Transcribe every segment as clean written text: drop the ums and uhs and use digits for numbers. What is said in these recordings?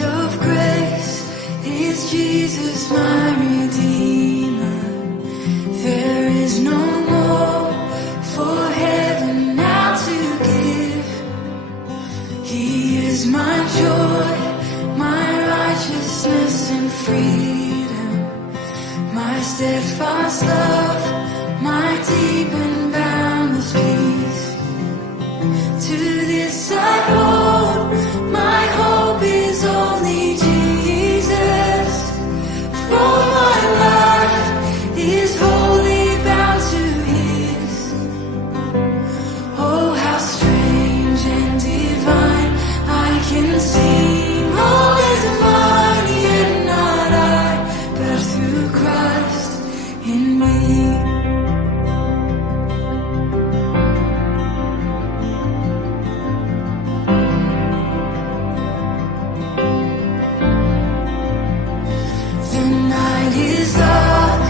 of grace is Jesus my Redeemer. There is no more for heaven now to give. He is my joy, my righteousness and freedom, my steadfast love, my deep and boundless peace. To this I hold, my hope is only Jesus. For my life is wholly bound to His. Oh, how strange and divine, I can sing all is mine, yet not I, but through Christ in me. Is dark,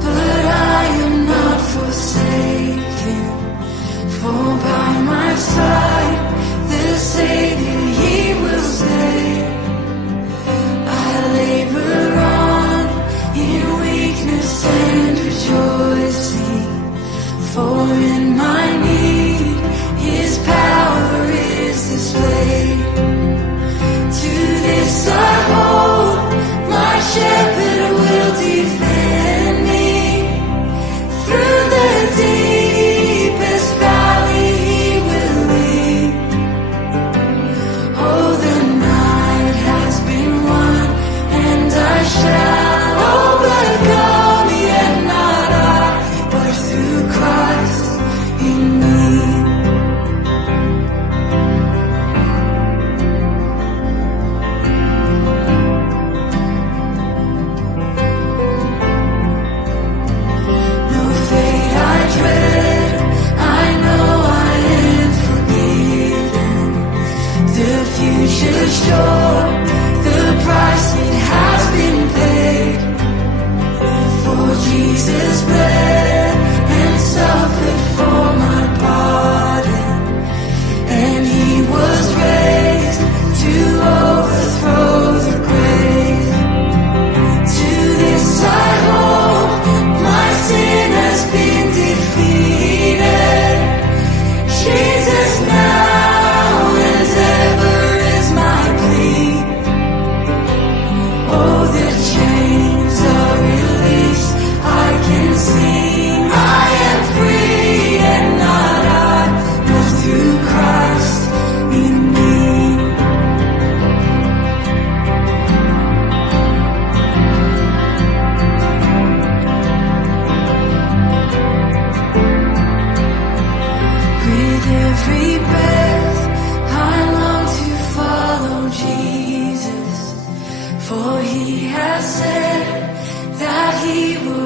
but I am not forsaken. For by my side the Savior He will stay. I labor on in weakness and rejoicing, for in my need His power is displayed. To this I hold, my shepherd will defend me. Through the deepest valley He will lead. Oh, the night has been won, and I shall overcome, yet not I, but through Christ in me. Future's sure, the price it has been paid. For Jesus bled and suffered for my pardon, and He was raised to overthrow the grave. To this I hold, my sin has been defeated. Jesus now and ever is my plea. Oh, the chains are released, I can sing, I am free, and not I, but through Christ in me. With every breath I long to follow Jesus, for He has said that He will